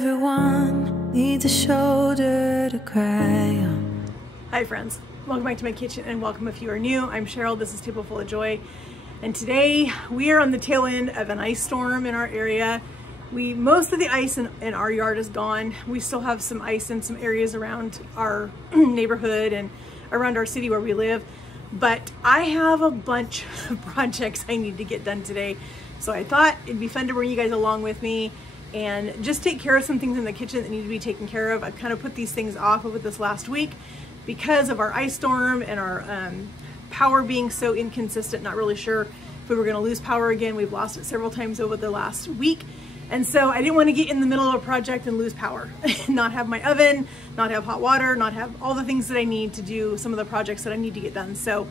Everyone needs a shoulder to cry on. Hi friends, welcome back to my kitchen and welcome if you are new. I'm Cheryl, this is Table Full of Joy. And today we are on the tail end of an ice storm in our area. Most of the ice in our yard is gone. We still have some ice in some areas around our neighborhood and around our city where we live. But I have a bunch of projects I need to get done today. So I thought it'd be fun to bring you guys along with me and just take care of some things in the kitchen that need to be taken care of. I've kind of put these things off over this last week because of our ice storm and our power being so inconsistent. Not really sure if we were going to lose power again. We've lost it several times over the last week. And so I didn't want to get in the middle of a project and lose power, not have my oven, not have hot water, not have all the things that I need to do some of the projects that I need to get done. So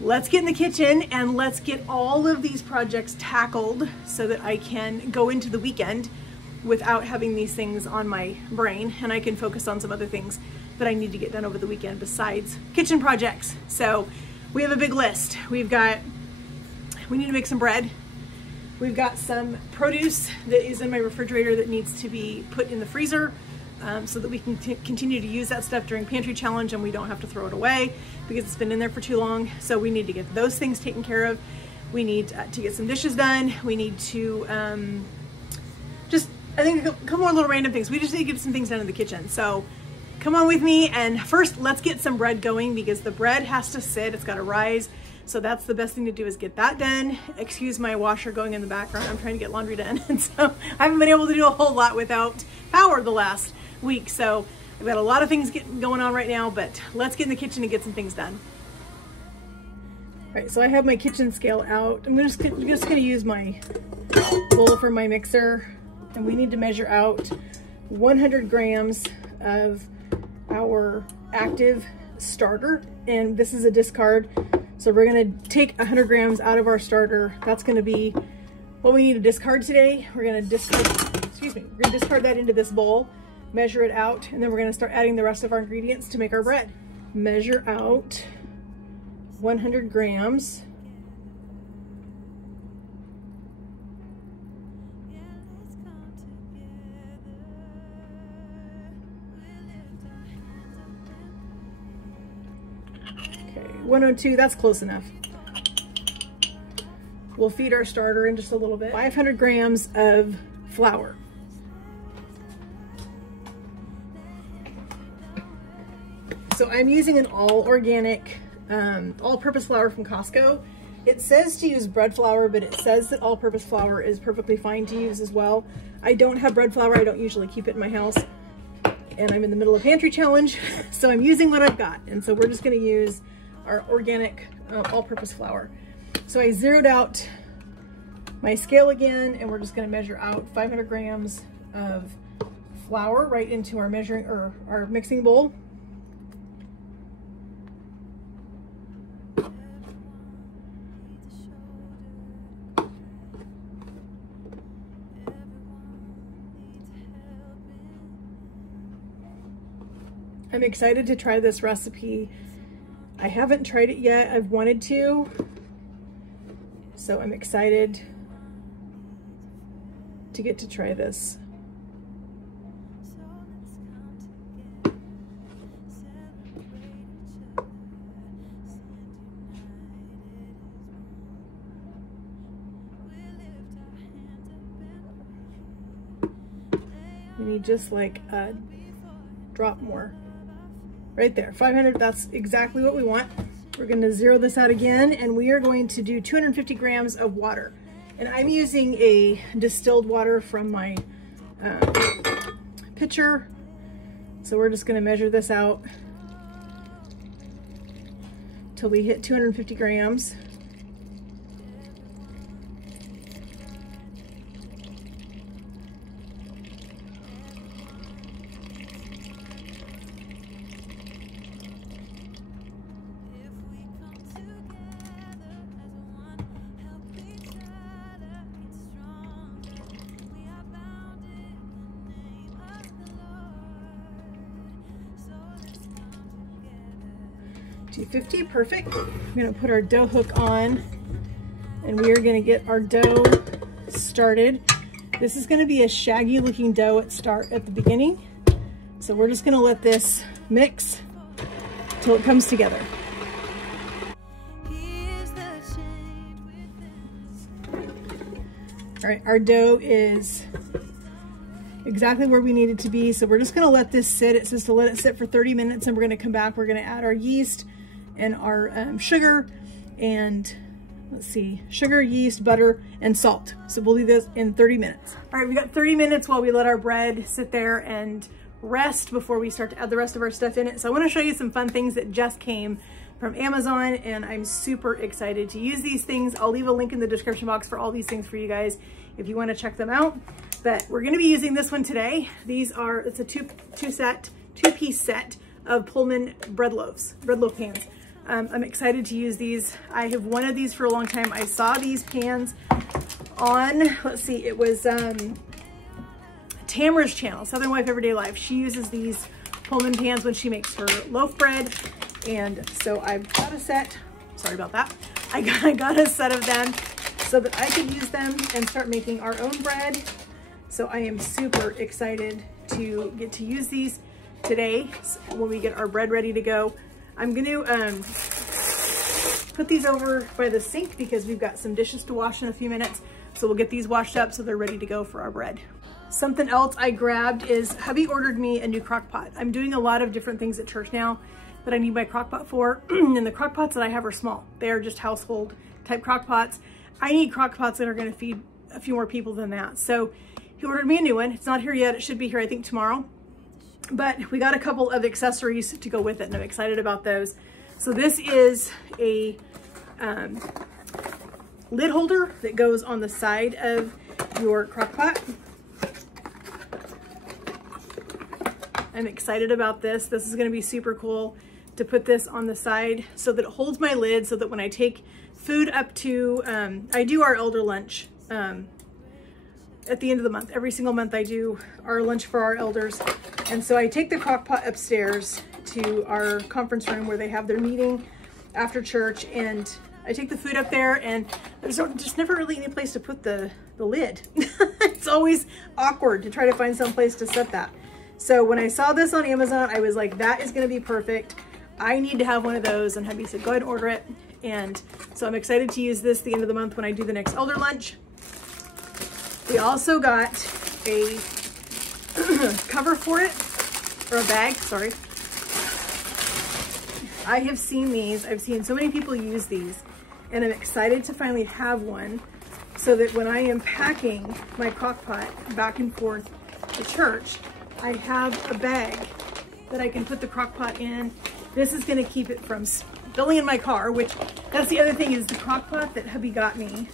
let's get in the kitchen and let's get all of these projects tackled so that I can go into the weekend without having these things on my brain, and I can focus on some other things that I need to get done over the weekend besides kitchen projects. So we have a big list. We need to make some bread. We've got some produce that is in my refrigerator that needs to be put in the freezer so that we can continue to use that stuff during Pantry Challenge and we don't have to throw it away because it's been in there for too long. So we need to get those things taken care of. We need to get some dishes done. We need to I think a couple more little random things. We just need to get some things done in the kitchen. So come on with me, and first let's get some bread going because the bread has to sit, it's got to rise. So that's the best thing to do, is get that done. Excuse my washer going in the background. I'm trying to get laundry done. And so I haven't been able to do a whole lot without power the last week. So I've got a lot of things going on right now, but let's get in the kitchen and get some things done. All right, so I have my kitchen scale out. I'm just gonna use my bowl for my mixer, and we need to measure out 100 grams of our active starter. And this is a discard. So we're gonna take 100 grams out of our starter. That's gonna be what we need to discard today. We're gonna discard that into this bowl, measure it out, and then we're gonna start adding the rest of our ingredients to make our bread. Measure out 100 grams. Okay, 102, that's close enough. We'll feed our starter in just a little bit. 500 grams of flour. So I'm using an all organic, all-purpose flour from Costco. It says to use bread flour, but it says that all-purpose flour is perfectly fine to use as well. I don't have bread flour. I don't usually keep it in my house. And I'm in the middle of Pantry Challenge, so I'm using what I've got. And so we're just gonna use our organic all-purpose flour. So I zeroed out my scale again, and we're just gonna measure out 500 grams of flour right into our our mixing bowl. I'm excited to try this recipe. I haven't tried it yet. I've wanted to, so I'm excited to get to try this. We need just like a drop more. Right there, 500, that's exactly what we want. We're gonna zero this out again, and we are going to do 250 grams of water. And I'm using a distilled water from my pitcher. So we're just gonna measure this out till we hit 250 grams. $250, perfect. We're gonna put our dough hook on, and we are gonna get our dough started. This is gonna be a shaggy looking dough at the beginning. So we're just gonna let this mix till it comes together. All right, our dough is exactly where we need it to be. So we're just gonna let this sit. It says to let it sit for 30 minutes and we're gonna come back. We're gonna add our yeast and our sugar and let's see, sugar, yeast, butter, and salt. So we'll leave this in 30 minutes. All right, we got 30 minutes while we let our bread sit there and rest before we start to add the rest of our stuff in it. So I wanna show you some fun things that just came from Amazon, and I'm super excited to use these things. I'll leave a link in the description box for all these things for you guys if you wanna check them out. But we're gonna be using this one today. It's a two-piece set of Pullman bread loaf pans. I'm excited to use these. I have wanted these for a long time. I saw these pans on, let's see, it was Tamara's channel, Southern Wife Everyday Life. She uses these Pullman pans when she makes her loaf bread. And so I've got a set, sorry about that. I got a set of them so that I could use them and start making our own bread. So I am super excited to get to use these today when we get our bread ready to go. I'm going to put these over by the sink because we've got some dishes to wash in a few minutes. So we'll get these washed up so they're ready to go for our bread. Something else I grabbed is hubby ordered me a new crock pot. I'm doing a lot of different things at church now that I need my crock pot for. And the crock pots that I have are small. They are just household type crock pots. I need crock pots that are going to feed a few more people than that. So he ordered me a new one. It's not here yet. It should be here, I think, tomorrow. But we got a couple of accessories to go with it, and I'm excited about those. So this is a lid holder that goes on the side of your crock pot. I'm excited about this. This is going to be super cool to put this on the side so that it holds my lid, so that when I take food up to, I do our elder lunch at the end of the month. Every single month I do our lunch for our elders. And so I take the crock pot upstairs to our conference room where they have their meeting after church, and I take the food up there, and there's just never really any place to put the lid. It's always awkward to try to find some place to set that. So when I saw this on Amazon, I was like, that is gonna be perfect. I need to have one of those, and hubby said, go ahead and order it. And so I'm excited to use this the end of the month when I do the next elder lunch. We also got a cover for it, or a bag, sorry. I have seen these, I've seen so many people use these, and I'm excited to finally have one so that when I am packing my crock pot back and forth to church, I have a bag that I can put the crock pot in. This is gonna keep it from spilling in my car, which that's the other thing, is the crock pot that hubby got me.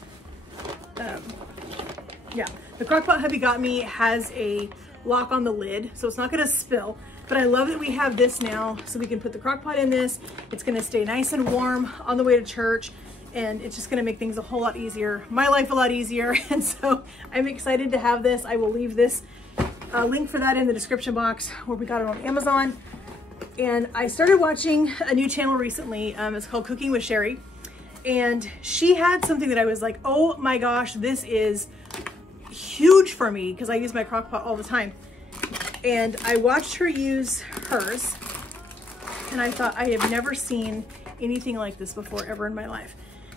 The crock pot hubby got me has a lock on the lid, so it's not gonna spill. But I love that we have this now, so we can put the crock pot in this. It's gonna stay nice and warm on the way to church, and it's just gonna make things a whole lot easier, my life a lot easier. And so I'm excited to have this. I will leave this link for that in the description box where we got it on Amazon. And I started watching a new channel recently. It's called Cooking with Sherry. And she had something that I was like, oh my gosh, this is huge for me, because I use my crock pot all the time. And I watched her use hers, and I thought, I have never seen anything like this before ever in my life.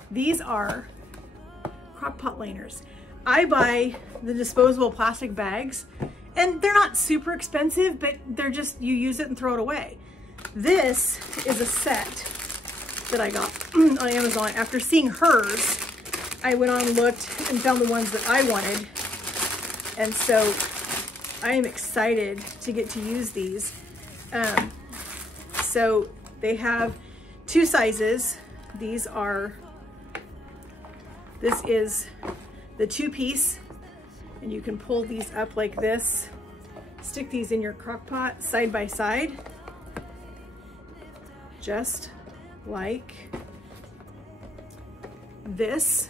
These are crock pot liners. I buy the disposable plastic bags, and they're not super expensive, but they're just, you use it and throw it away. This is a set that I got on Amazon. After seeing hers, I went on and looked and found the ones that I wanted. And so I am excited to get to use these. So they have two sizes. This is the 2-piece, and you can pull these up like this. Stick these in your crock pot side by side, just like this.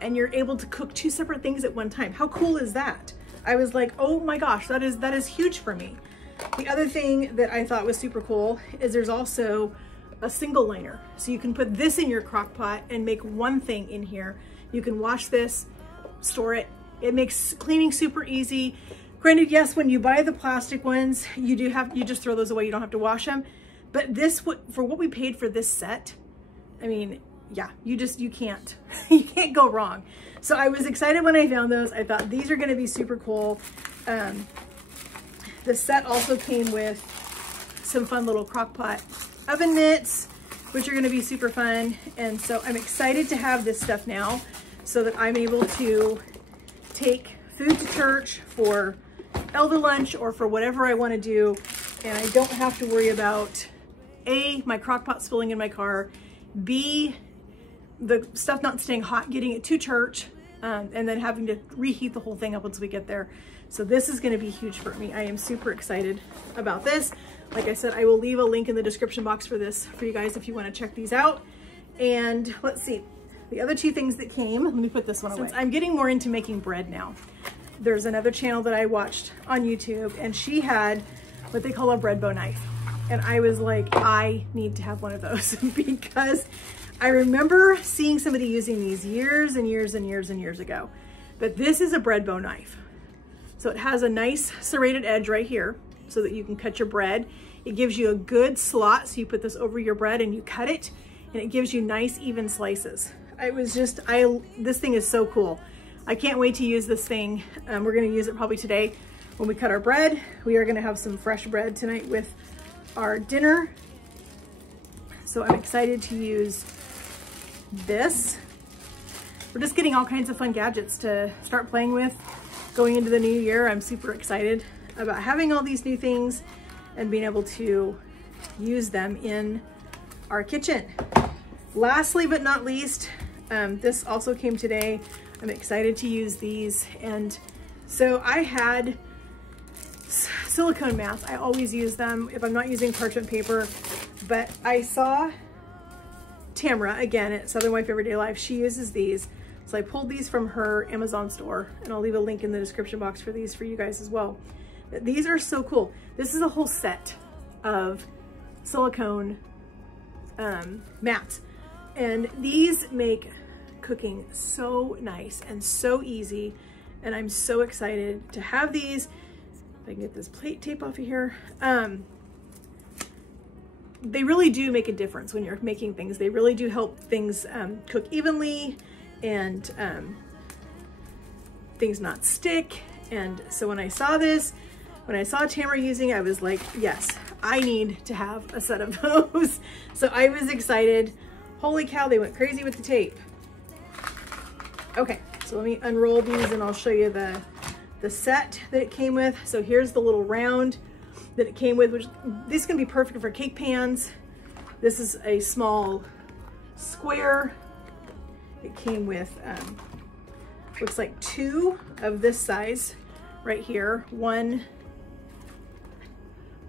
And you're able to cook 2 separate things at one time. How cool is that? I was like, oh my gosh, that is huge for me. The other thing that I thought was super cool is there's also a single liner. So you can put this in your crock pot and make one thing in here. You can wash this, store it, It makes cleaning super easy. Granted, yes, when you buy the plastic ones, you just throw those away. You don't have to wash them. But this, for what we paid for this set, I mean, yeah, you can't, you can't go wrong. So I was excited when I found those. I thought these are gonna be super cool. The set also came with some fun little crock pot oven mitts, which are gonna be super fun. And so I'm excited to have this stuff now so that I'm able to take food to church for elder lunch or for whatever I wanna do. And I don't have to worry about A, my crock pot spilling in my car, B, the stuff not staying hot, getting it to church, and then having to reheat the whole thing up once we get there. So this is gonna be huge for me. I am super excited about this. Like I said, I will leave a link in the description box for this for you guys if you wanna check these out. And let's see, the other two things that came, let me put this one away. Since I'm getting more into making bread now, there's another channel that I watched on YouTube, and she had what they call a bread bow knife. And I was like, I need to have one of those because I remember seeing somebody using these years and years and years and years ago. But this is a bread bow knife. So it has a nice serrated edge right here so that you can cut your bread. It gives you a good slot, so you put this over your bread and you cut it, and it gives you nice even slices. This thing is so cool. I can't wait to use this thing. We're gonna use it probably today when we cut our bread. We are gonna have some fresh bread tonight with our dinner. So I'm excited to use this. We're just getting all kinds of fun gadgets to start playing with going into the new year. I'm super excited about having all these new things and being able to use them in our kitchen. Lastly, but not least, this also came today. I'm excited to use these. And so I had silicone mats. I always use them if I'm not using parchment paper, but I saw Tamara, again, at Southern Wife Everyday Life, she uses these. So I pulled these from her Amazon store, and I'll leave a link in the description box for these for you guys as well. But these are so cool. This is a whole set of silicone mats, and these make cooking so nice and so easy, and I'm so excited to have these. If I can get this plate tape off of here. They really do make a difference when you're making things. They really do help things cook evenly and things not stick. And so when I saw this, when I saw Tamara using it, I was like, yes, I need to have a set of those. So I was excited. Holy cow, they went crazy with the tape. Okay, so let me unroll these and I'll show you the set that it came with. So here's the little round that it came with, which this can be perfect for cake pans. This is a small square. It came with, looks like 2 of this size right here. One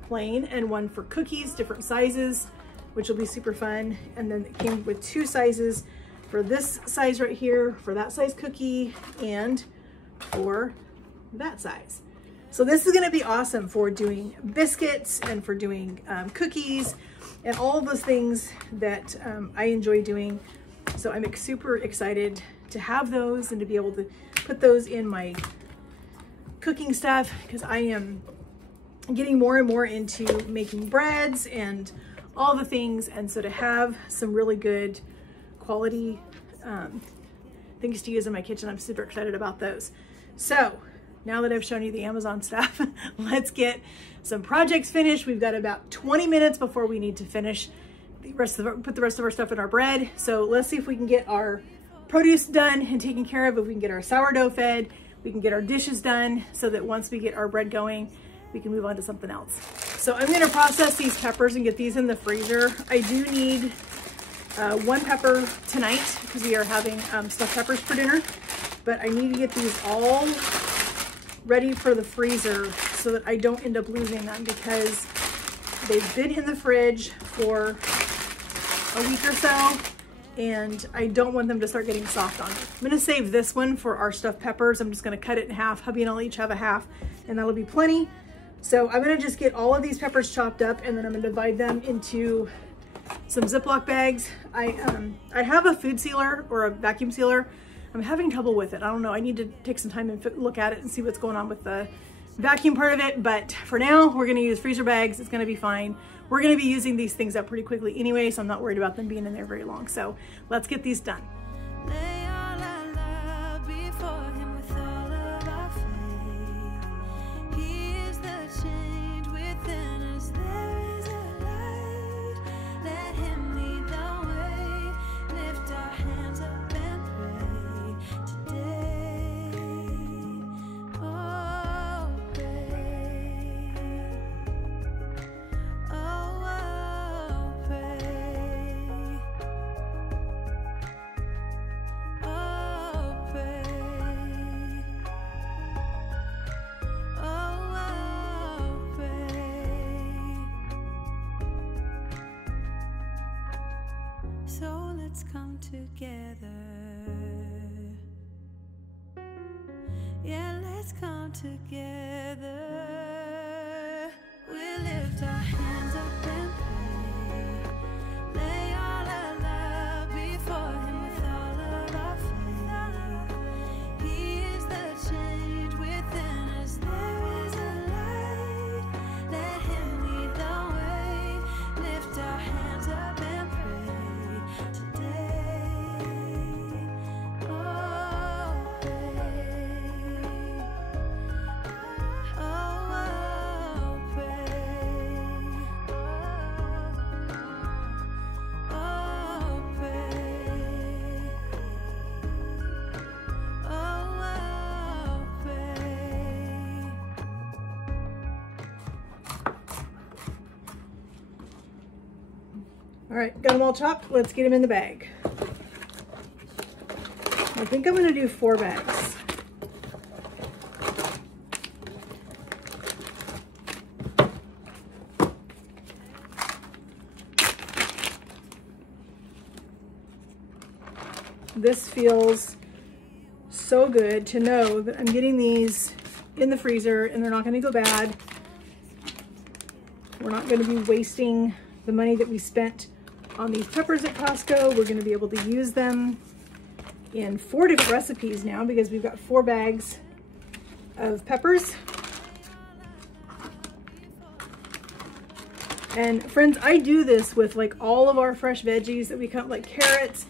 plain and one for cookies, different sizes, which will be super fun. And then it came with 2 sizes for this size right here, for that size cookie, and for that size. So this is gonna be awesome for doing biscuits and for doing cookies and all those things that I enjoy doing. So I'm super excited to have those and to be able to put those in my cooking stuff, because I am getting more and more into making breads and all the things. And so to have some really good quality things to use in my kitchen, I'm super excited about those. So now that I've shown you the Amazon stuff, let's get some projects finished. We've got about 20 minutes before we need to finish put the rest of our stuff in our bread. So let's see if we can get our produce done and taken care of, if we can get our sourdough fed, we can get our dishes done, so that once we get our bread going, we can move on to something else. So I'm gonna process these peppers and get these in the freezer. I do need 1 pepper tonight because we are having stuffed peppers for dinner, but I need to get these all ready for the freezer so that I don't end up losing them, because they've been in the fridge for a week or so and I don't want them to start getting soft on me. I'm gonna save this one for our stuffed peppers. I'm just gonna cut it in half. Hubby and I'll each have a half, and that'll be plenty. So I'm gonna just get all of these peppers chopped up, and then I'm gonna divide them into some Ziploc bags. I have a food sealer or a vacuum sealer, I'm having trouble with it. I don't know. I need to take some time and look at it and see what's going on with the vacuum part of it. But for now, we're gonna use freezer bags. It's gonna be fine. We're gonna be using these things up pretty quickly anyway, so I'm not worried about them being in there very long. So let's get these done. So let's come together. Yeah, let's come together. We'll lift our hands up and pray. Lay all our love before him with all of our faith. He is the change within us. There is a light. Let him lead the way. Lift our hands up and pray. All right, got them all chopped. Let's get them in the bag. I think I'm gonna do 4 bags. This feels so good to know that I'm getting these in the freezer and they're not gonna go bad. We're not gonna be wasting the money that we spent on these peppers at Costco. We're gonna be able to use them in 4 different recipes now because we've got 4 bags of peppers. And friends, I do this with like all of our fresh veggies that we cut, like carrots,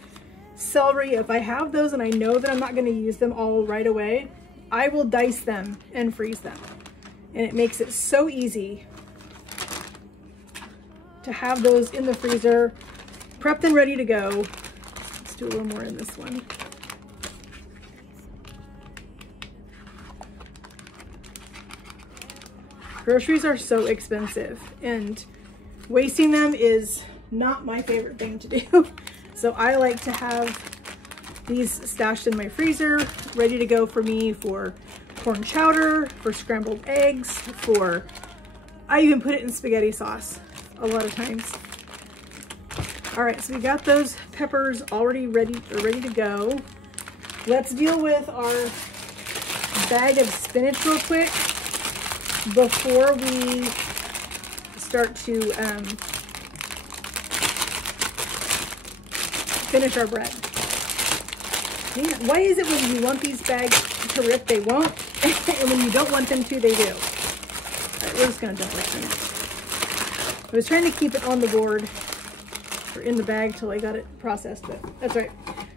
celery. If I have those and I know that I'm not gonna use them all right away, I will dice them and freeze them. And it makes it so easy to have those in the freezer, prepped and ready to go. Let's do a little more in this one. Groceries are so expensive and wasting them is not my favorite thing to do. So I like to have these stashed in my freezer, ready to go for me for corn chowder, for scrambled eggs, for, I even put it in spaghetti sauce a lot of times. All right, so we got those peppers already ready to go. Let's deal with our bag of spinach real quick before we start to finish our bread. Man, why is it when you want these bags to rip, they won't, and when you don't want them to, they do? All right, we're just gonna dump our spinach. I was trying to keep it on the board or in the bag till I got it processed, but that's right.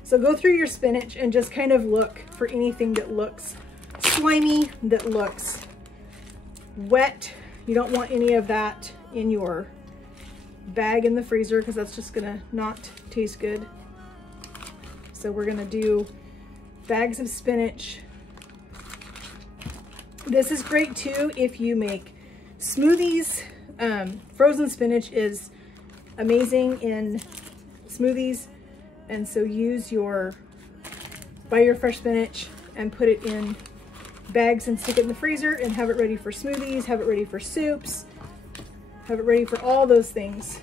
So go through your spinach and just kind of look for anything that looks slimy, that looks wet. You don't want any of that in your bag in the freezer because that's just gonna not taste good. So we're gonna do bags of spinach. This is great too if you make smoothies. Frozen spinach is amazing in smoothies, and so buy your fresh spinach and put it in bags and stick it in the freezer and have it ready for smoothies, have it ready for soups, have it ready for all those things.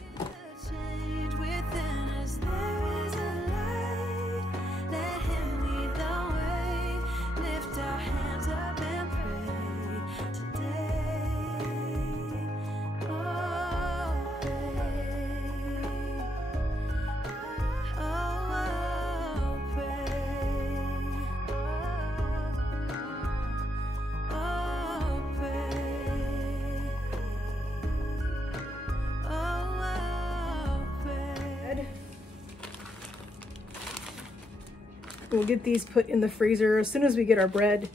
We'll get these put in the freezer as soon as we get our bread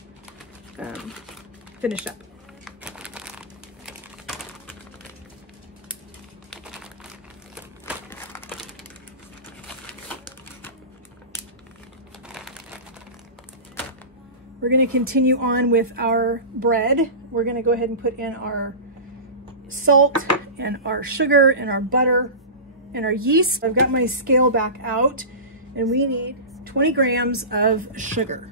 finished up. We're going to continue on with our bread. We're going to go ahead and put in our salt and our sugar and our butter and our yeast. I've got my scale back out, and we need 20 grams of sugar.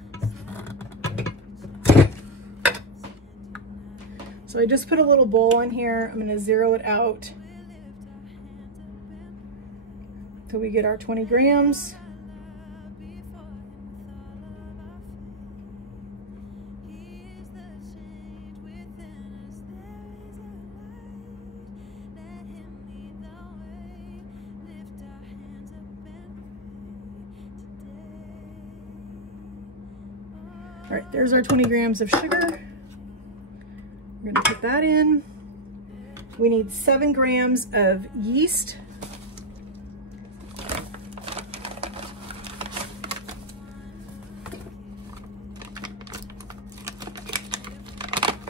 So I just put a little bowl on here. I'm going to zero it out till we get our 20 grams. All right, there's our 20 grams of sugar. We're gonna put that in. We need 7 grams of yeast.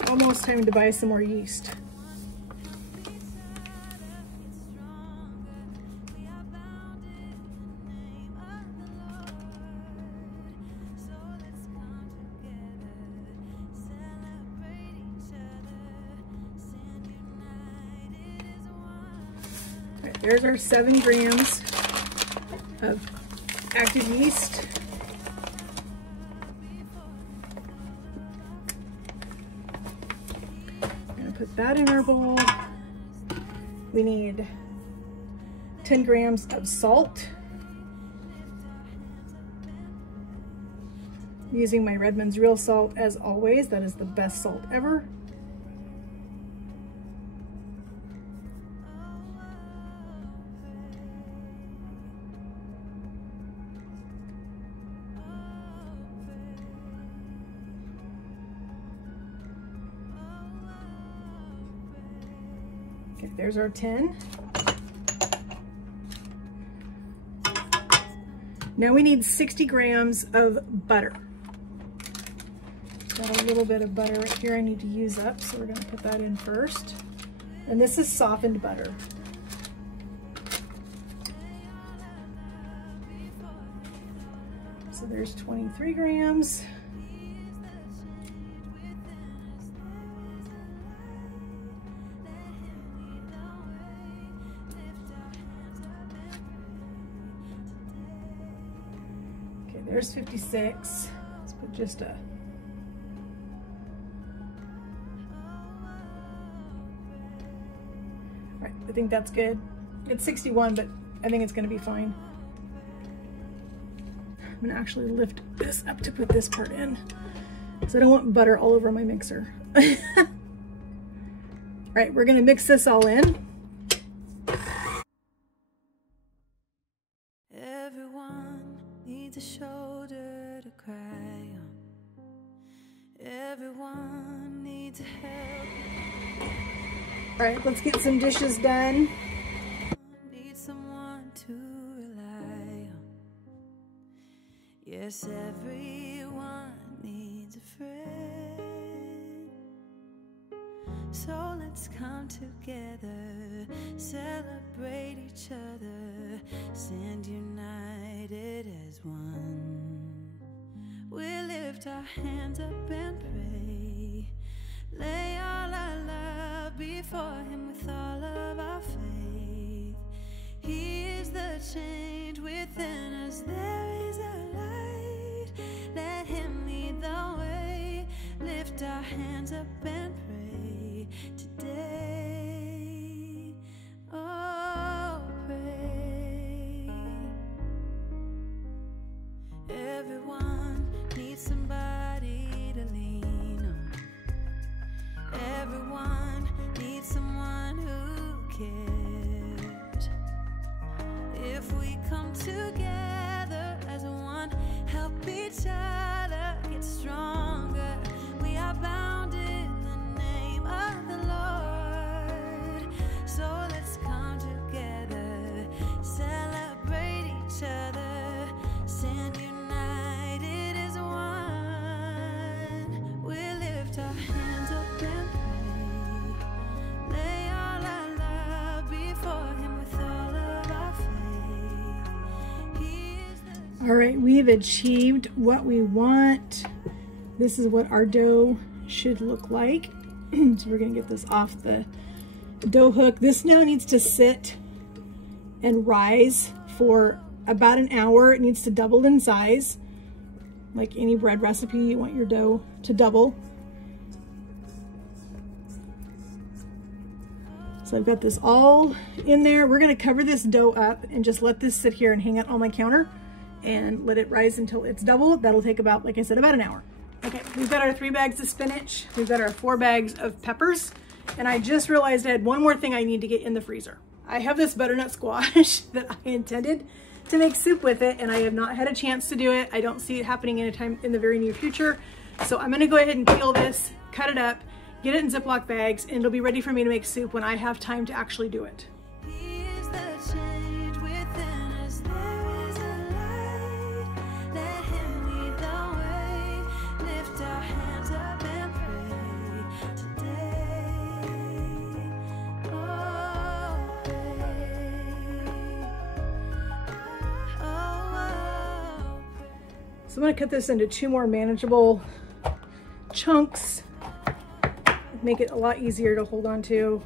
Almost time to buy some more yeast. There's our 7 grams of active yeast. I'm gonna put that in our bowl. We need 10 grams of salt. I'm using my Redmond's Real Salt as always. That is the best salt ever. Okay, there's our 10. Now we need 60 grams of butter. Got a little bit of butter right here I need to use up, so we're gonna put that in first. And this is softened butter. So there's 23 grams. There's 56. Let's put just a... All right, I think that's good. It's 61, but I think it's gonna be fine. I'm gonna actually lift this up to put this part in, because I don't want butter all over my mixer. All right, we're gonna mix this all in. Everyone needs a shoulder to cry on. Everyone needs help. All right, let's get some dishes done. Need someone to rely on. Yes, everyone needs a friend. So let's come together, celebrate each other, stand united as one. We lift our hands up and pray, lay all our love before Him with all of our faith. He is the change within us, there is a light. Let Him lead the way, lift our hands up and pray today. Oh, pray. Everyone needs somebody to lean on. Everyone needs someone who cares. If we come together as one, help each other get stronger. We are bound in the name of the Lord. So let's come together, celebrate each other, stand united All right, we've achieved what we want. This is what our dough should look like. So we're gonna get this off the dough hook. This now needs to sit and rise for about an hour. It needs to double in size. Like any bread recipe, you want your dough to double. So I've got this all in there. We're gonna cover this dough up and just let this sit here and hang out on my counter and let it rise until it's double. That'll take about, like I said, about an hour. Okay, we've got our 3 bags of spinach. We've got our 4 bags of peppers. And I just realized I had one more thing I need to get in the freezer. I have this butternut squash that I intended to make soup with it, and I have not had a chance to do it. I don't see it happening anytime in the very near future. So I'm gonna go ahead and peel this, cut it up, get it in Ziploc bags, and it'll be ready for me to make soup when I have time to actually do it. So I'm gonna cut this into 2 more manageable chunks, make it a lot easier to hold on to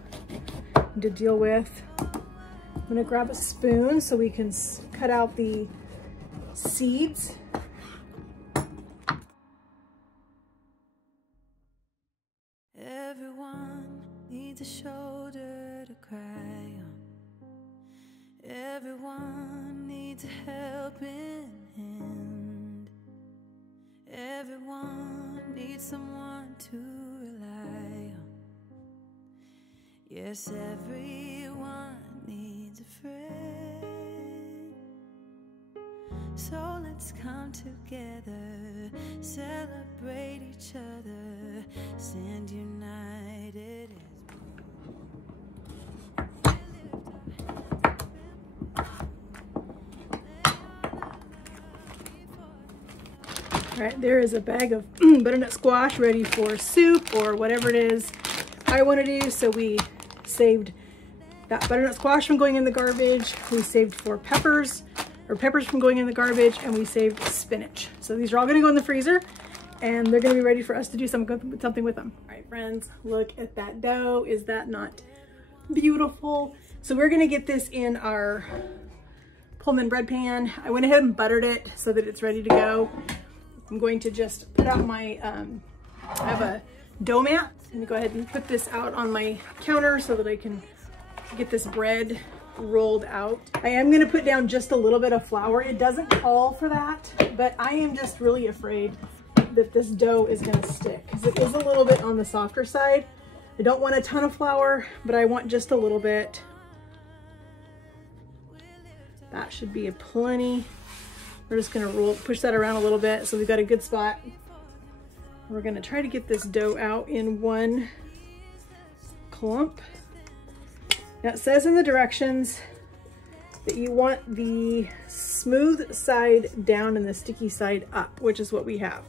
and to deal with. I'm gonna grab a spoon so we can cut out the seeds. Everyone needs a shoulder to cry on. Everyone needs a helping hand. Everyone needs someone to rely on. Yes, everyone needs a friend. So let's come together, celebrate each other, stand united as All right, there is a bag of butternut squash ready for soup or whatever it is I want to do. So we saved that butternut squash from going in the garbage. We saved 4 peppers from going in the garbage, and we saved spinach. So these are all going to go in the freezer, and they're going to be ready for us to do something with them. All right, friends, look at that dough. Is that not beautiful? So we're going to get this in our Pullman bread pan. I went ahead and buttered it so that it's ready to go. I'm going to just put out my, I have a dough mat. I'm gonna go ahead and put this out on my counter so that I can get this bread rolled out. I am gonna put down just a little bit of flour. It doesn't call for that, but I am just really afraid that this dough is gonna stick because it is a little bit on the softer side. I don't want a ton of flour, but I want just a little bit. That should be plenty. We're just gonna push that around a little bit so we've got a good spot. We're gonna try to get this dough out in one clump. Now it says in the directions that you want the smooth side down and the sticky side up, which is what we have.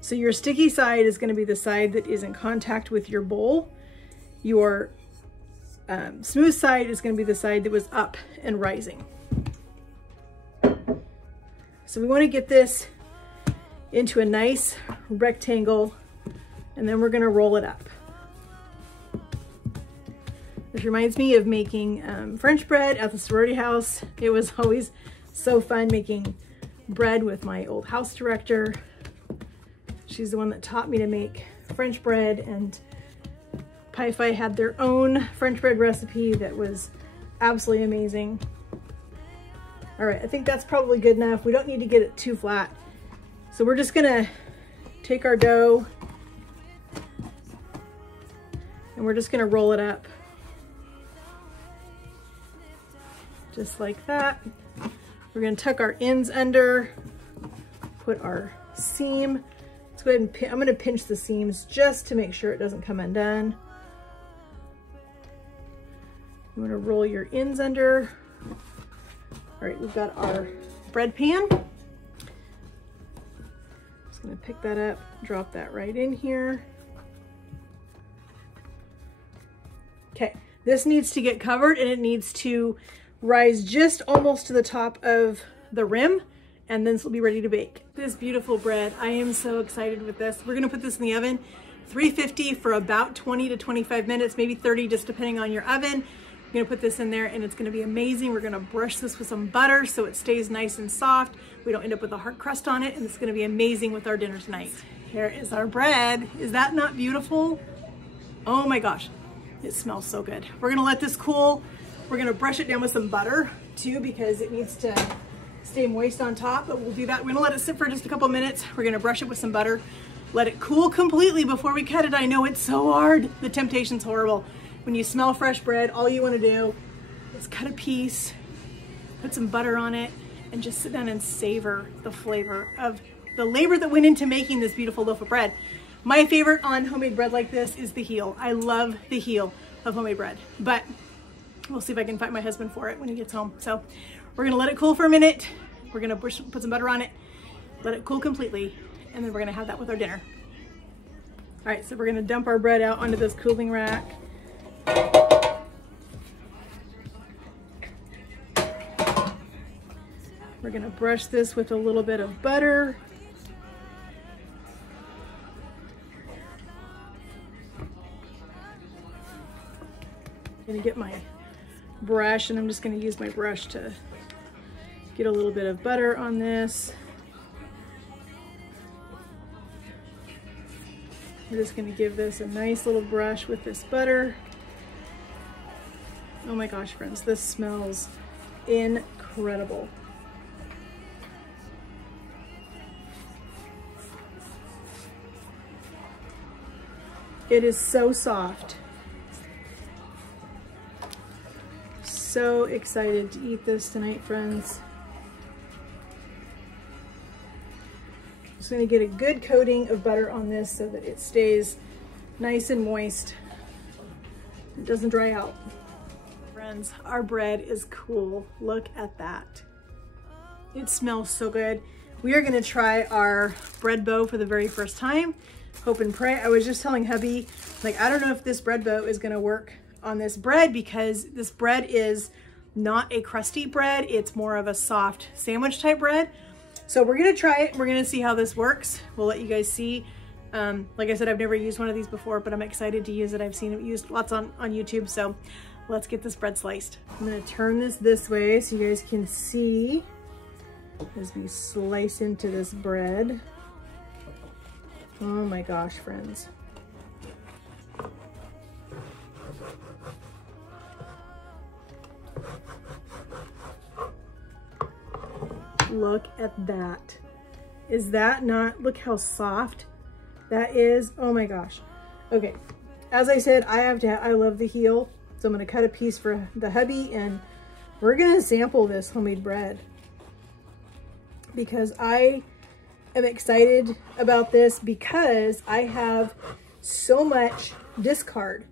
So your sticky side is gonna be the side that is in contact with your bowl. Your smooth side is gonna be the side that was up and rising. So we want to get this into a nice rectangle, and then we're going to roll it up. This reminds me of making French bread at the sorority house. It was always so fun making bread with my old house director. She's the one that taught me to make French bread, and Pi-Fi had their own French bread recipe that was absolutely amazing. All right, I think that's probably good enough. We don't need to get it too flat. So we're just gonna take our dough and we're just gonna roll it up. Just like that. We're gonna tuck our ends under, put our seam. Let's go ahead and I'm gonna pinch the seams just to make sure it doesn't come undone. I'm gonna roll your ends under. All right, we've got our bread pan. Just gonna pick that up, drop that right in here. Okay, this needs to get covered and it needs to rise just almost to the top of the rim and then this will be ready to bake. This beautiful bread, I am so excited with this. We're gonna put this in the oven, 350 for about 20 to 25 minutes, maybe 30, just depending on your oven. We're gonna put this in there and it's gonna be amazing. We're gonna brush this with some butter so it stays nice and soft. We don't end up with a hard crust on it, and it's gonna be amazing with our dinner tonight. Here is our bread. Is that not beautiful? Oh my gosh, it smells so good. We're gonna let this cool. We're gonna brush it down with some butter too, because it needs to stay moist on top, but we'll do that. We're gonna let it sit for just a couple minutes. We're gonna brush it with some butter, let it cool completely before we cut it. I know it's so hard. The temptation's horrible. When you smell fresh bread, all you wanna do is cut a piece, put some butter on it, and just sit down and savor the flavor of the labor that went into making this beautiful loaf of bread. My favorite on homemade bread like this is the heel. I love the heel of homemade bread, but we'll see if I can fight my husband for it when he gets home. So we're gonna let it cool for a minute. We're gonna put some butter on it, let it cool completely, and then we're gonna have that with our dinner. All right, so we're gonna dump our bread out onto this cooling rack. We're gonna brush this with a little bit of butter. I'm gonna get my brush, and I'm just gonna use my brush to get a little bit of butter on this. We're just gonna give this a nice little brush with this butter. Oh my gosh, friends, this smells incredible. It is so soft. So excited to eat this tonight, friends. Just gonna get a good coating of butter on this so that it stays nice and moist. It doesn't dry out. Friends, our bread is cool. Look at that. It smells so good. We are gonna try our bread bow for the very first time. Hope and pray. I was just telling hubby, like, I don't know if this bread bow is gonna work on this bread, because this bread is not a crusty bread. It's more of a soft sandwich type bread. So we're gonna try it. We're gonna see how this works. We'll let you guys see. Like I said, I've never used one of these before, but I'm excited to use it. I've seen it used lots on YouTube. So let's get this bread sliced. I'm gonna turn this way so you guys can see as we slice into this bread. Oh my gosh, friends. Look at that. Is that not, look how soft that is. Oh my gosh. Okay, as I said, I love the heel, so I'm gonna cut a piece for the hubby, and we're gonna sample this homemade bread because I am excited about this, because I have so much discard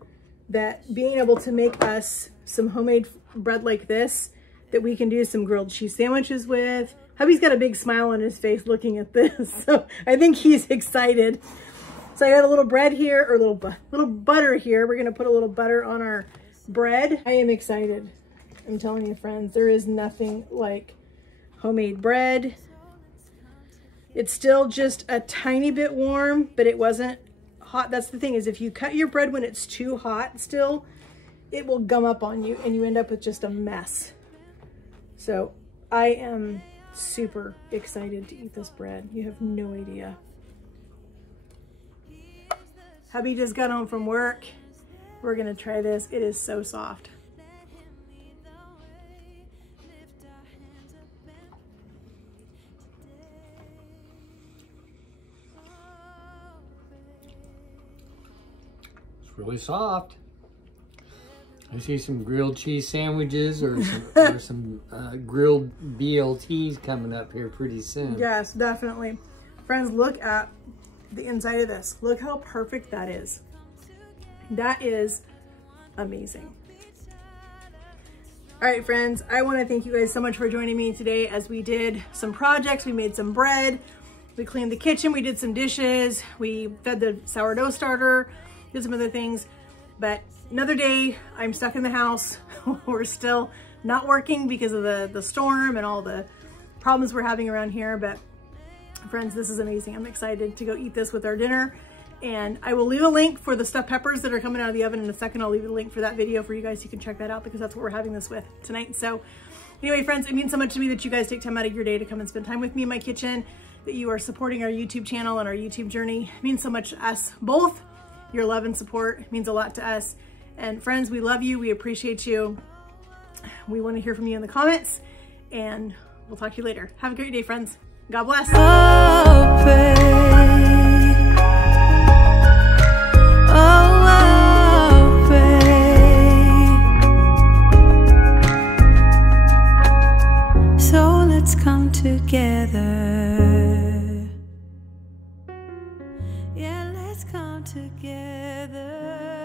that being able to make us some homemade bread like this that we can do some grilled cheese sandwiches with. Hubby's got a big smile on his face looking at this, so I think he's excited. So I got a little bread here, or little butter here. We're gonna put a little butter on our bread. I am excited. I'm telling you, friends, there is nothing like homemade bread. It's still just a tiny bit warm, but it wasn't hot. That's the thing, is if you cut your bread when it's too hot still, it will gum up on you and you end up with just a mess. So I am super excited to eat this bread. You have no idea. Hubby just got home from work. We're gonna try this. It is so soft. It's really soft. I see some grilled cheese sandwiches or some grilled BLTs coming up here pretty soon. Yes, definitely. Friends, look at the inside of this. Look how perfect that is. That is amazing. All right, friends, I want to thank you guys so much for joining me today as we did some projects. We made some bread, we cleaned the kitchen, we did some dishes, we fed the sourdough starter, did some other things. But another day, I'm stuck in the house. We're still not working because of the storm and all the problems we're having around here. But friends, this is amazing. I'm excited to go eat this with our dinner. And I will leave a link for the stuffed peppers that are coming out of the oven in a second. I'll leave a link for that video for you guys. You can check that out because that's what we're having this with tonight. So anyway, friends, it means so much to me that you guys take time out of your day to come and spend time with me in my kitchen, that you are supporting our YouTube channel and our YouTube journey. It means so much to us both. Your love and support means a lot to us. And friends, we love you. We appreciate you. We want to hear from you in the comments, and we'll talk to you later. Have a great day, friends. God bless. Come together, yeah, let's come together.